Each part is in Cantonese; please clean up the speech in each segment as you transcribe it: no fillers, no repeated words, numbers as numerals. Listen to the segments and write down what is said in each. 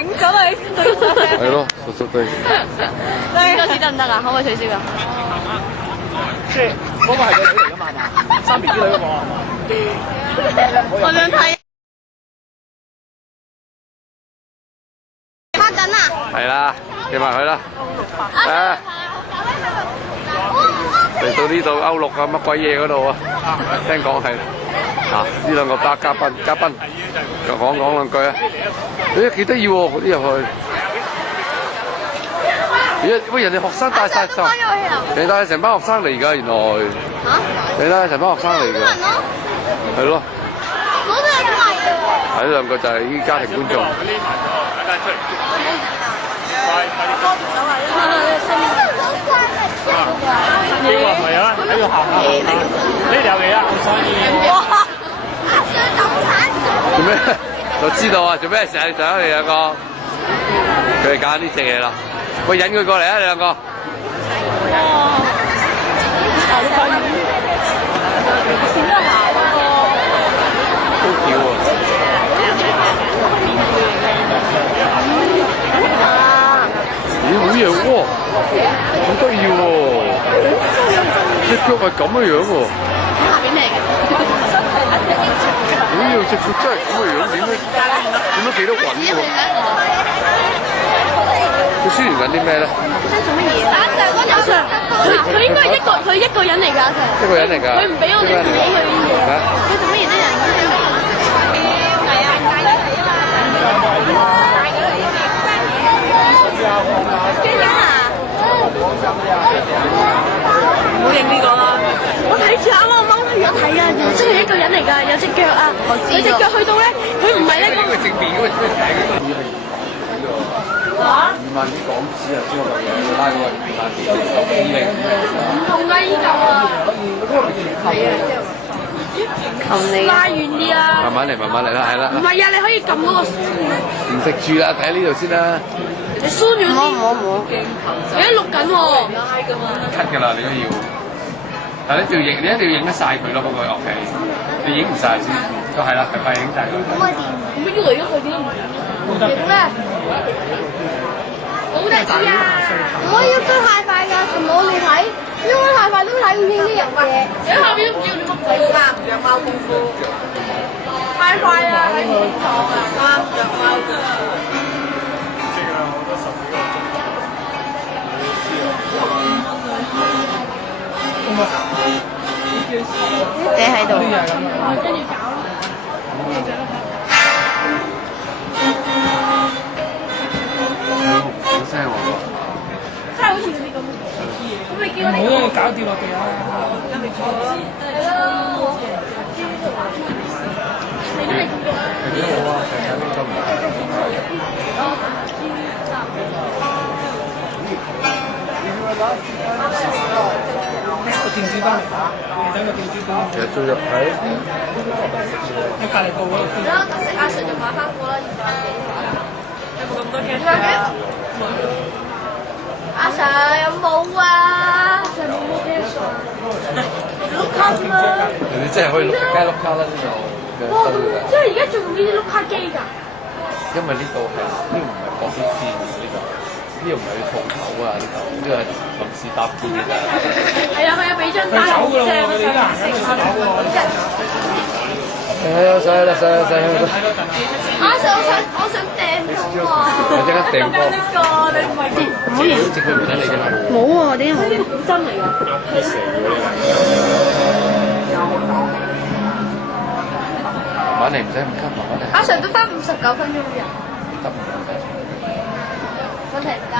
影咗你對晒。係咯，熟熟對。呢個紙得唔得啊？可唔可以取消㗎？即係嗰個係個女嚟㗎嘛？係嘛？生 B B 女嗰個係嘛？我想睇。拍緊啊！係啦，記埋佢啦。啊！嚟到呢度歐陸啊，乜鬼嘢嗰度啊？聽講係啊，呢兩個嘉賓，又講兩句啊！誒幾得意喎，嗰啲入去。喂，人哋學生帶晒就，人哋帶成班學生嚟㗎，原來。嚇？你帶成班學生嚟㗎。係咯。嗰度係賣嘅。係呢兩個就係啲家庭觀眾。呢個唔係啊，喺度行下。呢條嚟啊！哇！做咩？就知道啊！做咩成日上嚟兩個？佢哋揀呢隻嘢啦。喂，引佢過嚟啊！你兩個。都叫喎。咦，好嘢喎！好得意喎！隻腳係咁嘅樣喎。下邊嚟嘅。咦，隻腳真係咁嘅樣，點解幾多滾喎？佢宣傳緊啲咩咧？做乜嘢？阿 Sir，佢應該係佢一個人嚟㗎，阿 Sir。一個人嚟㗎。佢唔俾我哋睇佢嘢。佢做乜嘢都有人驚。驚啊！唔好認呢個啦。我睇住啱啱我踎住咗睇啊，真係一個人嚟㗎，有隻腳啊，佢隻腳去到咧，佢唔係咧。因為正面嗰個先睇嘅。2萬幾港紙啊，先我嚿嘢，拉嗰個2萬幾20唔同㗎依嚿啊。係啊，擒你拉遠啲啊！慢慢嚟啦，係啦。唔係啊，你可以撳嗰個。唔食住啦，睇呢度先啦。你疏遠啲。唔你一錄緊喎。cut 㗎啦，你都要。但係你一定要影得晒佢咯，嗰個樂器。你影唔晒先，都係啦，快影晒佢。咁咪電？咁喐嚟喐去點影咧？好得意啊！我要追太快㗎，同我哋睇，因為太快都睇唔清啲人嘢。你喺下邊都唔知道你乜鬼㗎？養貓功夫太快啦！睇唔清楚啊！養貓。你喺度。跟住搞啦。好聲喎！真係好似嗰啲咁。咁你叫我哋。我都要搞掂落地啊！係咯。你都嚟咁做啦。幾好啊！成日都唔個電子班嚟㗎，你等個電子班。其實最入睇。喺隔離部嗰度。食阿 Sir 就買翻個啦，有冇咁多嘅？阿 Sir 有冇啊？阿 Sir 冇cash啊？碌卡啫嘛。你真係可以碌街碌卡啦，呢度。哇！咁即係而家仲用呢啲碌卡機㗎？因為呢度係呢唔係港鐵線呢度，呢度唔係去鋪頭啊呢個係臨時搭建嘅啫。係啊，佢有俾張單好正啊！你行緊去走喎。上去啦！阿 Sir，我想訂波啊！我即刻訂波。呢個你唔係知唔好意思，直佢唔使你㗎嘛。冇喎，點解冇？呢個古箏嚟㗎。慢慢嚟，唔使咁急，慢慢嚟。阿 Sir 都得59分鐘啫。得唔得？我停㗎。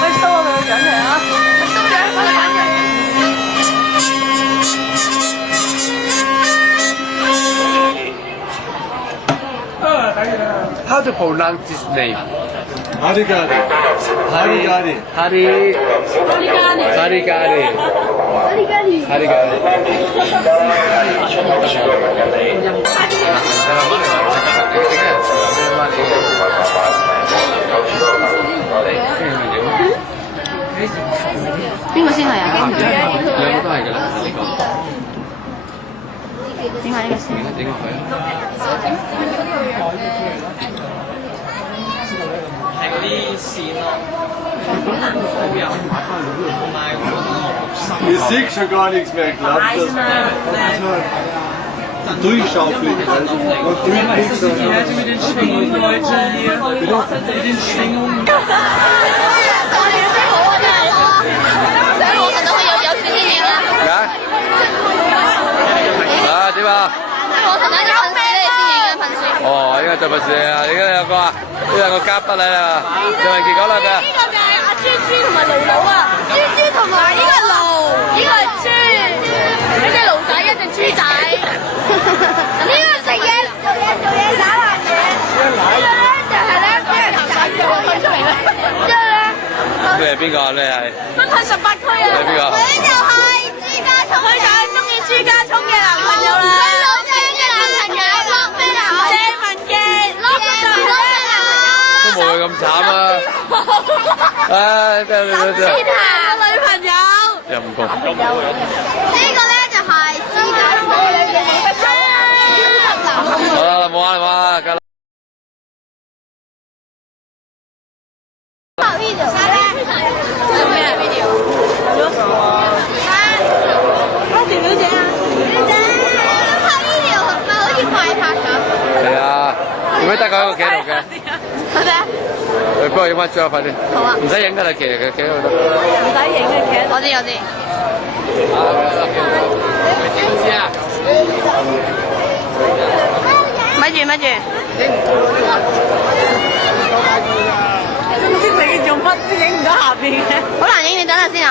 喂，收我個樣嚟啊！收樣，我哋揀樣。How to pronounce this name? Harigari. 線咯，好有同埋Ihr seht schon gar nichts mehr, glaubt das? Durchschaufeln. Und durchpinkeln. mit den Schwingungen, Leute hier. Mit den Schwingungen. 我可能會有小電影啦。啊點啊？我可能有噴水咧，先影緊噴水。哦，應該做乜事啊？而家有個啊，呢兩個嘉賓嚟啊，有人結果啦㗎。呢個就係阿豬豬同埋盧盧啊，豬豬同埋呢個盧，呢個係豬，一隻盧仔，一隻豬仔。呢個食嘢打爛嘢，呢個咧就係咧俾人行曬腳推出嚟咧，之後咧。你係邊個？你係？分去18區啊！你係邊個？佢就係朱家聰，佢就係中意朱家聰嘅男朋友啦。佢老正嘅男朋友，洛菲男朋友，謝文傑，洛菲男朋友。都冇佢咁慘啊！唉，真係沈殿霞女朋友。又唔講。呢個咧就係朱家聰嘅超級男朋友。好啦，冇玩啦，冇玩啦，夠啦。拍 video 咩 video？阿田表姐啊，表姐拍 video 咪好似快拍咁。係啊，點解得佢喺個企度嘅？係咪啊？你幫我影翻張快啲。好啊。唔使影㗎啦，企喺度得。唔使影嘅，企喺度。我知。知啊？咪住。唔知你做乜，影唔到下邊嘅。好難影，你等下先啊。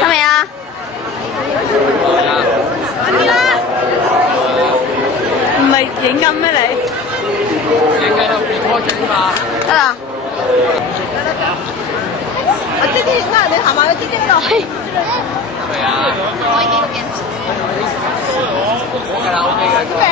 得未啊？唔係影緊咩你？影緊有變開景嘛？得啦。啲你行埋個啲落去。係咪啊？可以幾個鏡頭？好㗎啦，OK 嘅。